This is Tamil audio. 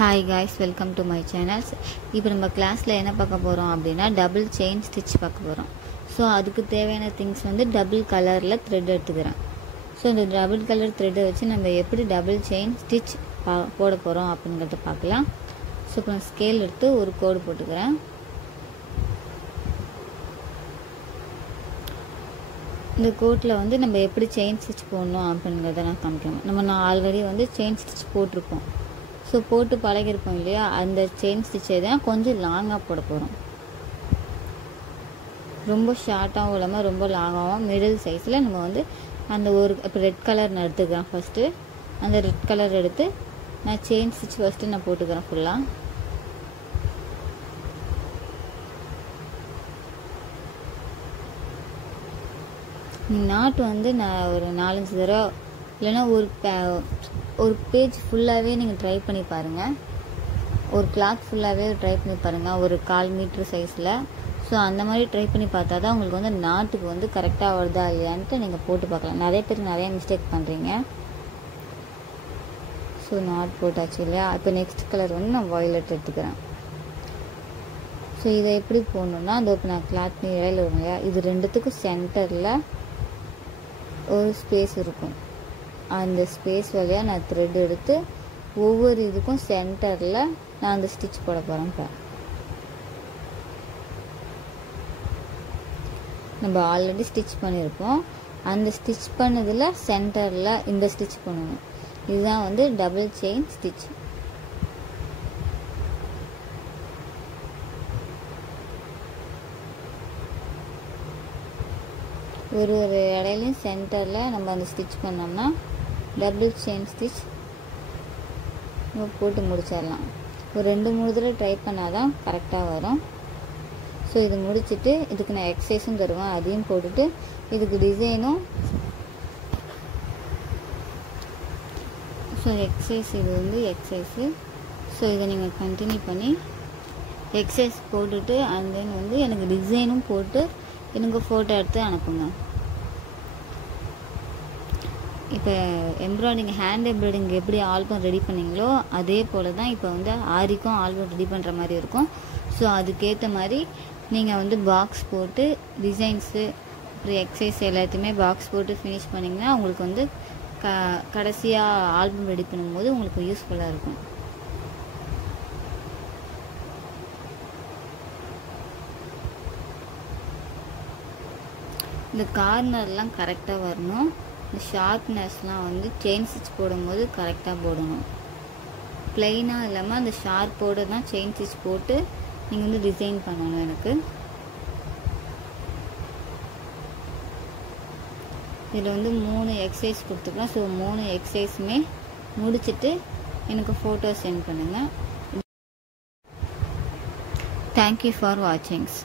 Hi guys, welcome to my channel. இப்போ நம்ம கிளாஸ்ல என்ன பார்க்க போறோம் அப்படினா டபுள் செயின் ஸ்டிட்ச் பார்க்க போறோம். சோ அதுக்கு தேவையான things வந்து டபுள் கலர்ல thread எடுத்துக்கறேன். சோ இந்த டபுள் கலர் thread வச்சு நம்ம எப்படி டபுள் செயின் ஸ்டிட்ச் போட போறோம் அப்படிங்கறத பார்க்கலாம். சோ இப்போ ஸ்கேல் எடுத்து ஒரு கோடு போட்டுக்கறேன். இந்த கோட்ல வந்து நம்ம எப்படி செயின் ஸ்டிட்ச் போடணும் அப்படிங்கறத நான் காமிக்கிறேன். நான் ஆல்ரெடி வந்து செயின் ஸ்டிட்ச் போட்டுருக்கோம். சோ போட்டு பழகிருப்போம் இல்லையா, அந்த செயின் ஸ்டிட்சை தான் கொஞ்சம் லாங்கா போட போறோம். ரொம்ப ஷார்ட்டாவும் இல்லாம ரொம்ப லாங்காவும் மிடில் சைஸ்ல நம்ம வந்து அந்த ஒரு ரெட் கலர் நான் எடுத்துக்கிறேன். ஃபர்ஸ்ட் அந்த ரெட் கலர் எடுத்து நான் செயின் ஸ்டிட்ச் ஃபர்ஸ்ட் நான் போட்டுக்கிறேன் ஃபுல்லா. நாட் வந்து நான் ஒரு 4-5 தடவை இல்லைன்னா ஒரு பேஜ் ஃபுல்லாகவே நீங்கள் ட்ரை பண்ணி பாருங்கள். ஒரு கிளாத் ஃபுல்லாகவே ட்ரை பண்ணி பாருங்கள், ஒரு 1/4 மீட்டர் சைஸில். ஸோ அந்த மாதிரி ட்ரை பண்ணி பார்த்தா தான் உங்களுக்கு வந்து நாட்டுக்கு வந்து கரெக்டாக வருதா இல்லையான்ட்டு நீங்கள் போட்டு பார்க்கலாம். நிறைய பேர் நிறைய மிஸ்டேக் பண்ணுறீங்க. ஸோ நாட் போட்டாச்சு இல்லையா. இப்போ நெக்ஸ்ட் கலர் வந்து நான் வயலட் எடுத்துக்கிறேன். ஸோ இதை எப்படி போடணுன்னா, அந்த இப்போ நான் கிளாத் இடையில வரும் இல்லையா, இது ரெண்டுத்துக்கும் சென்டரில் ஒரு ஸ்பேஸ் இருக்கும். அந்த ஸ்பேஸ் வழியாக நான் த்ரெட் எடுத்து ஒவ்வொரு இதுக்கும் சென்டரில் நான் அந்த ஸ்டிச் போட போகிறேன். இப்போ நம்ம ஆல்ரெடி ஸ்டிச் பண்ணியிருப்போம். அந்த ஸ்டிச் பண்ணதில் சென்டரில் இந்த ஸ்டிச் பண்ணணும். இதுதான் வந்து டபுள் செயின் ஸ்டிச். ஒரு இடையிலையும் சென்டரில் நம்ம அந்த ஸ்டிச் பண்ணோம்னா டபுள் செயின் ஸ்டிச் போட்டு முடிச்சிடலாம். ஒரு 2-3 தடவை ட்ரை பண்ணாதான் கரெக்டாக வரும். ஸோ இது முடிச்சுட்டு இதுக்கு நான் எக்ஸசைஸும் தருவேன், அதையும் போட்டுட்டு இதுக்கு டிசைனும். ஸோ எக்ஸசைஸ் இது வந்து எக்ஸசைஸு. ஸோ இதை நீங்கள் கண்டினியூ பண்ணி எக்ஸசைஸ் போட்டுட்டு அண்ட் தென் வந்து எனக்கு டிசைனும் போட்டு எனக்கு ஃபோட்டோ எடுத்து அனுப்புங்க. இப்போ எம்ப்ராய்டிங் ஹேண்ட் எம்ப்ராய்டிங் எப்படி ஆல்பம் ரெடி பண்ணீங்களோ அதே போல் தான் இப்போ வந்து ஆரிக்கும் ஆல்பம் ரெடி பண்ணுற மாதிரி இருக்கும். ஸோ அதுக்கேற்ற மாதிரி நீங்கள் வந்து பாக்ஸ் போட்டு டிசைன்ஸு அப்புறம் எக்ஸசைஸ் எல்லாத்தையுமே பாக்ஸ் போட்டு ஃபினிஷ் பண்ணிங்கன்னா உங்களுக்கு வந்து கடைசியாக ஆல்பம் ரெடி பண்ணும்போது உங்களுக்கு யூஸ்ஃபுல்லாக இருக்கும். இந்த கார்னர்லாம் கரெக்டாக வரணும். இந்த ஷார்ப்னஸ்லாம் வந்து செயின் ஸ்டிச் போடும்போது கரெக்டாக போடணும். பிளெயினாக இல்லாமல் அந்த ஷார்ப்போடு தான் செயின் ஸ்டிச் போட்டு நீங்கள் வந்து டிசைன் பண்ணணும். எனக்கு இதில் வந்து 3 எக்ஸசைஸ் கொடுத்துருக்கேன். ஸோ 3 எக்ஸசைஸுமே முடிச்சுட்டு எனக்கு ஃபோட்டோ சென்ட் பண்ணுங்கள். Thank you for வாட்சிங்ஸ்.